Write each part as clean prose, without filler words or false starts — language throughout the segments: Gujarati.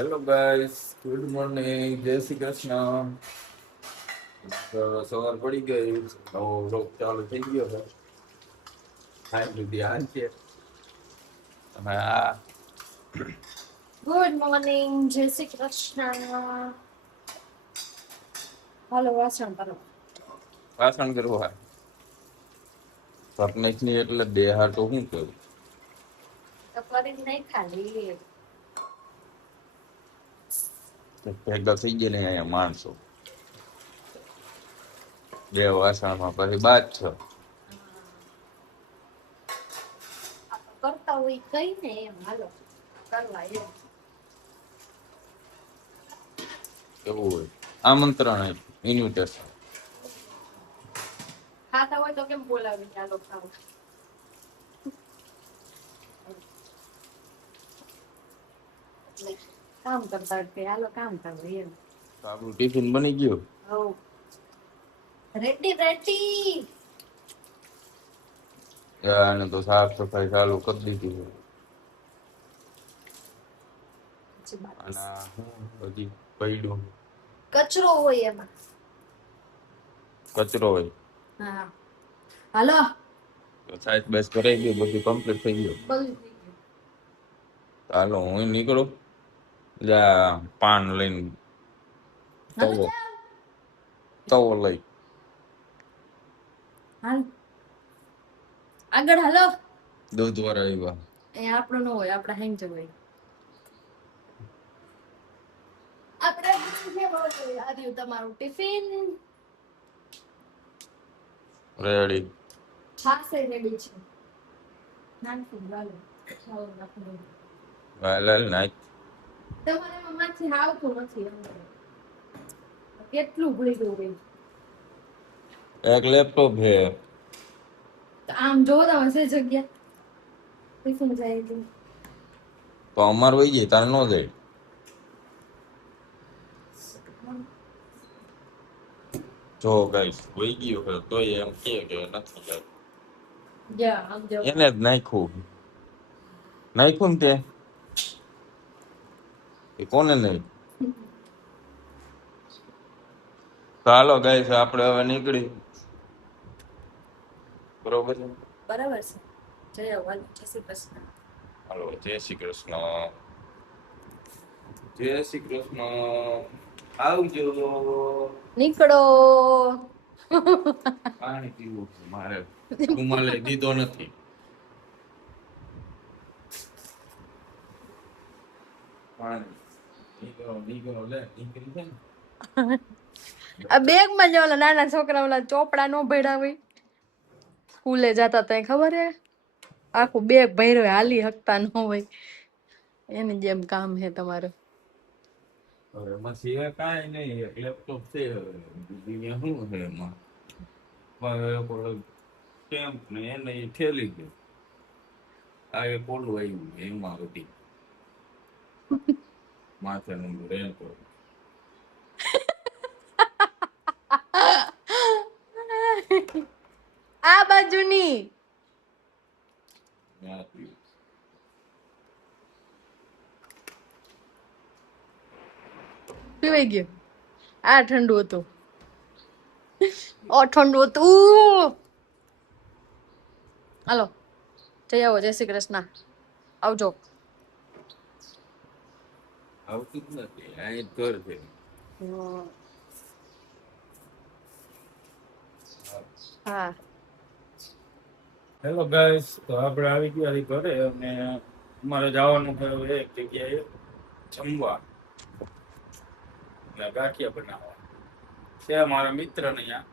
હેલો ગાઈસ, ગુડ મોર્નિંગ, જય શ્રી કૃષ્ણ. તો સવાર પડી ગઈ, નવો વ્લોગ ચાલુ થઈ ગયો છે. હાઈ દીદી આ છે અને આ ગુડ મોર્નિંગ, જય શ્રી કૃષ્ણ. હાલો વાસણ કરો. વાસણ કરવું હા સપનેશની એટલે દેહા તો શું કરું તો કરીને નહીં ખાલી. ભેગા થઈ ગયા ને અહીંયા માણસો બે વાસણમાં પછી બાદ છો કરતા હોય કઈ ને એમ હાલો કરવા એમ. એવું હોય આમંત્રણ આપ્યું ઇન્વિટેશન. ખાતા હોય તો કેમ બોલાવી હાલો ખાવ. કામ કરતા કે હાલો કામ કરવું એમ. આપણું ટિફિન બની ગયું. હવ રેડી રેડી. અને તો સાફ સફાઈ ચાલુ કરી દીધી છે અને હજી પડ્યું કચરો હોય એમાં. કચરો હોય હા હાલો તો સાઈઝ બેસ કરાઈ ગયું, બધું કમ્પ્લીટ થઈ ગયું. બધું થઈ ગયું. હાલો હું નીકળું જા પાન લઈને તવો તવો લઈ હાલ આગળ હાલો. દૂધ વાળા આવ્યા. એ આપણો ન હોય, આપડા હેંગ જવાય. આપણે આ રહ્યું તમારું ટિફિન. રેડી ખાસ રેડી છે. નાનકું ગાલો ખાવ નાખો. લાલ નાચ તમારે મમ્માથી આવતું નથી એમ. કેટલું ભૂલી ગયું ભાઈ. એક લેપટોપ છે તો આમ જો તમે છે જગ્યા ટિફિન જાય છે. તો અમાર વહી જાય તારે ન જાય. જો ગાઈસ વહી ગયું છે તોય એમ કે નથી જાય. જા આમ જો એને જ નાખ્યું નાખ્યું ને તે એ કોને નહીં. તો હાલો ગાઈસ આપણે હવે નીકળી બરોબર છે. બરાબર છે. જય અવાજ જય શ્રી કૃષ્ણ. હાલો જય શ્રી કૃષ્ણ. જય શ્રી કૃષ્ણ. આવજો. નીકળો. પાણી પીવું છે મારે, રૂમાલે દીધો નથી. પાણી દીકરો લે દીકરી છે ને આ બેગ માં જ ઓલા નાના છોકરા ઓલા ચોપડા નો ભર્યા હોય સ્કૂલે જતા તઈ ખબર હે આખું બેગ ભર્યો હોય, હાલી હકતા ન હોય એની જેમ કામ હે તમારું. હવે એમાં સિવાય કાંઈ નહીં, એક લેપટોપ છે હવે બીજું શું છે એમાં. કેમ્પ ને એને એ ઠેલી ગયું. આ એક ઓલું આવ્યું એમાં બધી માથાનું રેનકોટ. આ બાજુની પીવાઈ ગયું. આ ઠંડુ હતું. ઓ ઠંડુ હતું. હાલો જય આવો જય શ્રી કૃષ્ણ. આવજો. આવતું જ નથી, અહીં જ ઘર છે. હા હેલો ગાઈસ, તો આપણે આવી ગયા ઘરે અને અમારે જવાનું છે એક જગ્યાએ જમવા એટલે ગાંઠિયા બનાવવા છે મારા મિત્ર ને ત્યાં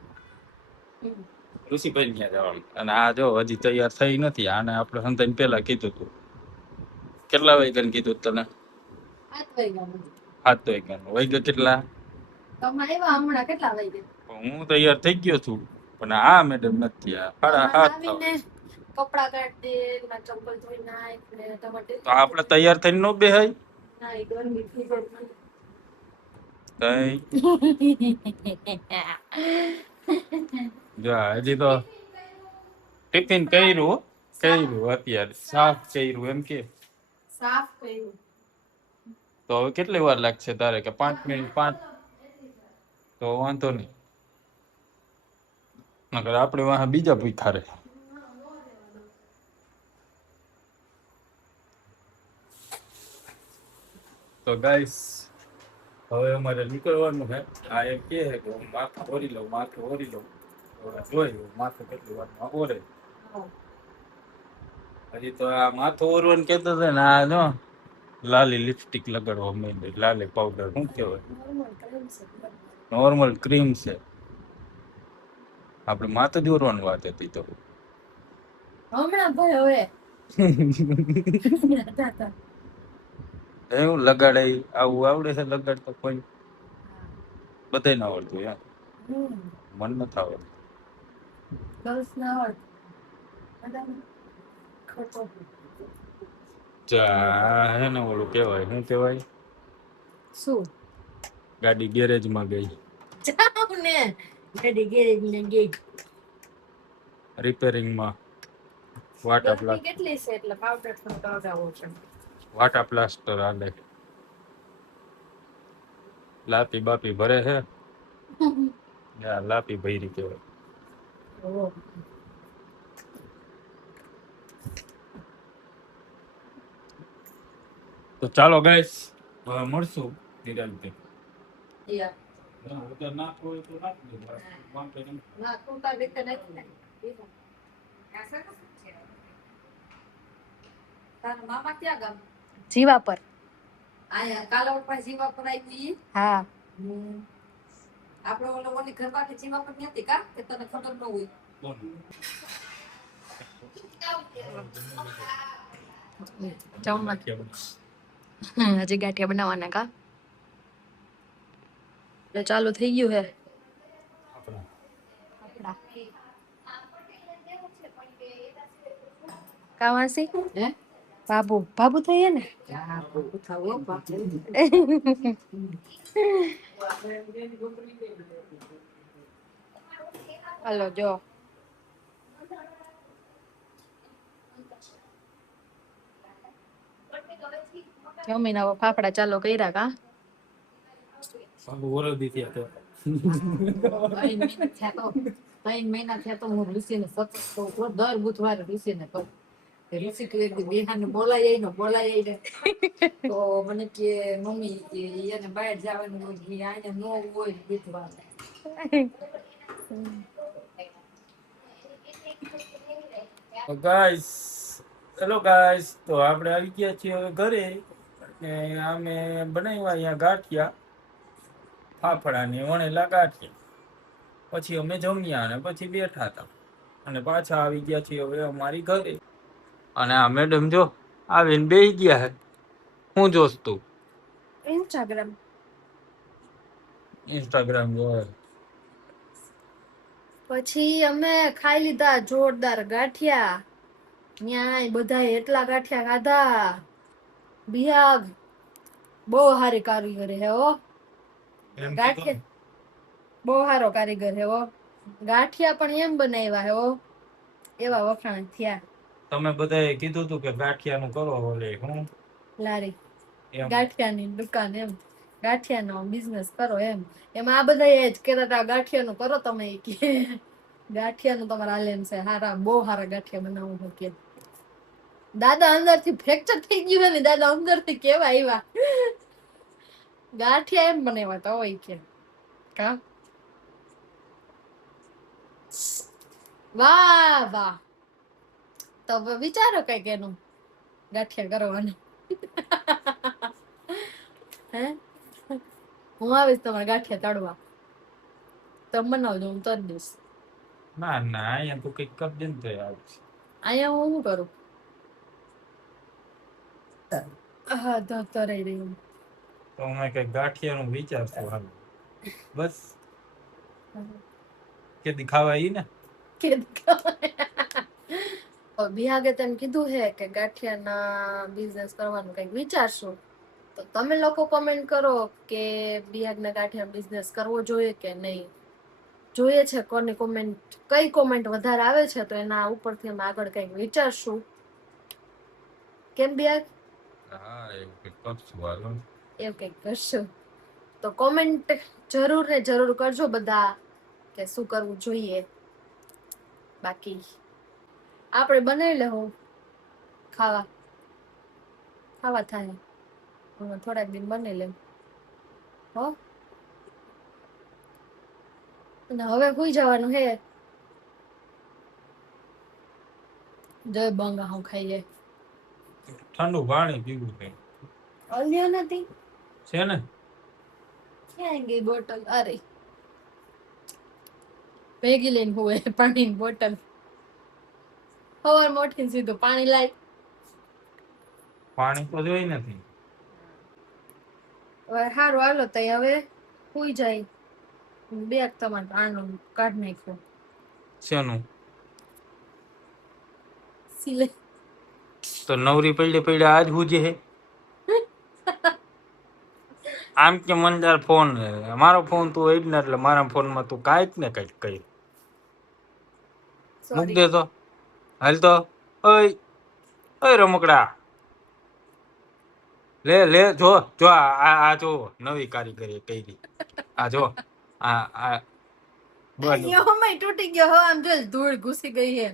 ઋષિભાઈ ત્યાં જવાનું. અને આ જો હજી તૈયાર થઈ નથી, આને આપણે સંતાન પેલા કીધું હતું. કેટલા વાગ્યાનું કીધું તને? 7 વાગ્યાનું. વાગ્યા કેટલા? તમે આવ્યા હમણાં કેટલા વાગ્યા? હું તૈયાર થઈ ગયો છું પણ આ મેડમ નથી. આ 7:30 કપડા કાઢ દે ના ચંપલ ધોઈ નાખ ને ટમાટર. તો આપણે તૈયાર થઈને નો બેહાય ના એ ગરમી થઈ જાય. જો હજી તો ટિફિન કર્યું અત્યારે સાફ કર્યું એમ કે સાફ કર્યું. તો હવે કેટલી વાર લાગશે તારે કે 5 મિનિટ 5 તો વાંધો નહીં નકર આપણે વાહ બીજા ભૂખા રહે તો ગાઈસ હવે અમારે નીકળવાનું છે આ એમ કે છે કે હું માથું ઓરી લઉં જોઈ માથું કેટલી વારમાં ઓરે હજી તો આ માથું ઓરવાનું કેતો છે ને આ જો લાલી લિપસ્ટિક લગાડવા માંડી લાલી પાવડર શું કહેવાય નોર્મલ ક્રીમ છે આપણે માથું જ ઓરવાનું વાત હતી તો હમણાં ભાઈ હવે એવું લગાડે આવું આવડે છે લગાડતો કોઈ બધાય ના આવડતું યાર મન નથી આવડતું ગર્લ્સ ના આવડે ચા હે ને ઓલું કહેવાય શું કહેવાય શું ગાડી ગેરેજમાં ગઈ જાવ ને ગાડી ગેરેજ ને ગઈ રિપેરિંગમાં વાટા કેટલી છે એટલે પાવડર થોડો લગાવવો છે પ્લાસ્ટર હાલે લાપી બાપી ભરે છે યાર લાપી ભરી કહેવાય તો ચાલો ગાઈસ હવે મળશું નિરાંતે ઉધર નાખો હોય તો નાખ દો વાંધો નહીં. મામા ક્યાં ગામ જીવા પર આયા કાલોડ પાસે જીવા પર આવી હા આપણે ઓલો ઓલી ઘર પાસે જીવા પર નથી કા કે તને ખબર ન હોય હજી ગાંઠિયા બનાવવાના કા એટલે ચાલુ થઈ ગયું હે કાવાસી હે બાબુ થઈએ ને હાલો જો જમીન આવો ફાફડા ચાલો કર્યા કા સાબુ વરદી થયા તો 3 મહિના થયા તો હું ઋષિને સતત કહું દર બુધવારે ઋષિને કહું ઋષિ તો એક બિહારને બોલાય ને તો મને કે મમ્મી કે એને બહાર જવાનું હોય આને ન હોય બુધવારે ગાઈસ હેલો ગાઈસ તો આપણે આવી ગયા છીએ હવે ઘરે અને અમે બનાવ્યા અહીંયા ગાંઠિયા ફાફડાની વણેલા ગાંઠિયા પછી અમે જમ્યા અને પછી બેઠા હતા અને પાછા આવી ગયા છીએ હવે અમારી ઘરે અને આ મેડમ જો આવીને બેસી ગયા હે હું જોશ તું ઇન્સ્ટાગ્રામ જો પછી અમે ખાઈ લીધા જોરદાર ગાંઠિયા ન્યાય બધા એટલા ગાંઠિયા ખાધા બિહાગ બહુ સારી કારીગર હે હો ગાંઠિયા બહુ સારો કારીગર હે હો ગાંઠિયા પણ એમ બનાવ્યા હે હો એવા વખાણ થયા તમે બધાએ કીધું તું કે ગાંઠિયાનું કરો ઓલે હું લારી ગાંઠિયાની દુકાન એમ ગાંઠિયાનો બિઝનેસ કરો એમ આ બધા એ જ કહેતા હતા ગાંઠિયાનું કરો તમે કે ગાંઠિયાનું તમારે આલેમ છે હારા બહુ સારા ગાંઠિયા બનાવું છો કે દાદા અંદરથી ફ્રેક્ચર થઈ ગયું છે ને દાદા અંદરથી કેવા આવ્યા ગાંઠિયા એમ બનાવ્યા તો હોય કે કા વાહ તો વિચારો કઈક એનું ગાંઠિયા કરવાનું હે હું આવીશ તમારા ગાંઠિયા તળવા તમે બનાવજો હું તળી દઈશ ના અહીંયા તું કઈક કરજે ને તો આવશે અહીંયા હું શું કરું હા તો તરાઈ રહ્યું તો અમે કઈક ગાંઠિયાનું વિચારશું હાલ બસ કે દિખાવા ઈ ને કે બિહાગે તેમ કીધું હે કે ગાંઠિયાના બિઝનેસ કરવાનું કઈક વિચારશું તો તમે લોકો કોમેન્ટ કરો કે બિહાગના ગાંઠિયા બિઝનેસ કરવો જોઈએ કે નહીં જોઈએ છે કોની કોમેન્ટ કઈ કોમેન્ટ વધારે આવે છે તો એના ઉપરથી અમે આગળ કઈક વિચારશું કેમ બિહાગ હા એવું કઈક કરશું હાલો એવું કંઈક કરશું. તો કોમેન્ટ જરૂર ને જરૂર કરજો બધા કે શું કરવું જોઈએ. બાકી આપણે બનાવી લેવું ખાવા ખાવા થાય. હું થોડાક દિન બનાવી લેવું હો. અને હવે સુઈ જવાનું હે. જય બંગા હું ખાઈ જાય. ઠંડુ પાણી પીવું છે. અલ્યો નથી છે ને ક્યાં ગઈ બોટલ? અરે ભેગી લઈને હોય પાણીની બોટલ. સવાર મોઠીને સીધું પાણી લાય. પાણી તો જોઈ નથી. હવે સારું હાલો તઈ હવે સુઈ જાય. બેગ તમારે આનું કાઢ નાખ્યો શેનું? સિલે. તો નવરી પડ્યા પડ્યા આજ હુજે હે. આમ કે મંદાર ફોન મારો ફોન તું હોય જ ને એટલે મારા ફોનમાં તું કાંઈક ને કંઈક કરી મૂક દે તો હાલ તો. ઓય ઓય રમકડા લે લે જો જો આ જો નવી કારીગરી કરી. આ જો આ યો તૂટી ગયો હો. આમ જો ધૂળ ઘૂસી ગઈ હે.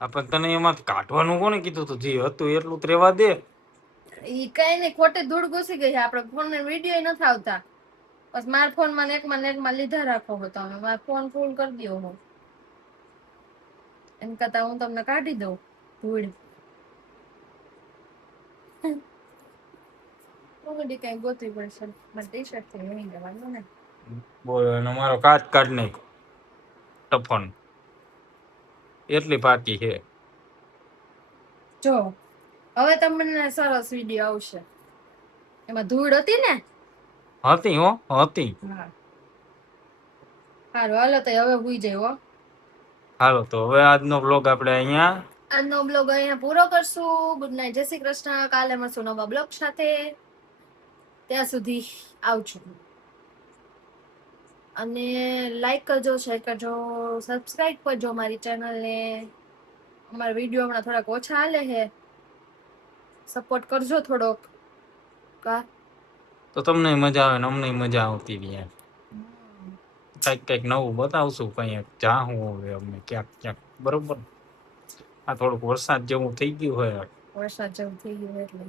પણ તને એમાં કાઢવાનું કોને કીધું તું? જે હતું એટલું જ રહેવા દે. ઈ કઈ નઈ ખોટે ધૂળ ઘૂસી ગઈ છે. આપણે ફોન ને વિડીયો નથી આવતા. બસ મારા ફોન માં નેટમાં લીધા રાખો હો તમે. મારો ફોન ફૂલ કરી દો હો. એમ કરતા હું તમને કાઢી દઉં ધૂળ. ઓગડી કઈ ગોતવી પડશે. મારે ટી શર્ટ થી નહીં જવાનું ને. બોલ અને મારો કાચ કાઢ નાખ ટફન એટલી પાકી છે. જો હવે તમને સરસ વિડીયો આવશે. એમાં ધૂળ હતી ને? હતી હો હતી. હા સારું હાલો તો હવે હુઈ જાય હો. હાલો તો હવે આજનો બ્લોગ આપણે અહીંયા આજનો બ્લોગ અહીંયા પૂરો કરશું. ગુડ નાઇટ, જય શ્રી કૃષ્ણ. કાલે મળશું નવા બ્લોગ સાથે. ત્યાં સુધી આવજો. અને લાઈક કરજો, શેર કરજો, સબસ્ક્રાઇબ કરજો મારી ચેનલને. અમારા વિડીયો હમણાં થોડાક ઓછા હાલે છે. સપોર્ટ કરજો થોડોક. કા તો તમને મજા આવે ને અમને મજા આવતી રહે. કંઈક કંઈક નવું બતાવશું. કંઈક જાહું હવે અમે ક્યાંક ક્યાંક બરોબર. આ થોડુંક વરસાદ જેવું થઈ ગયું હોય. વરસાદ જેવું થઈ ગયું એટલે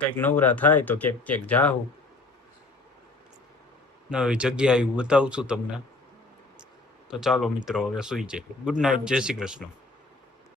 કંઈક નવરા થાય તો ક્યાંક ક્યાંક જાહું. નવી જગ્યા એવું બતાવશું તમને. તો ચાલો મિત્રો હવે સુઈ જાય. ગુડ નાઇટ, જય શ્રી કૃષ્ણ.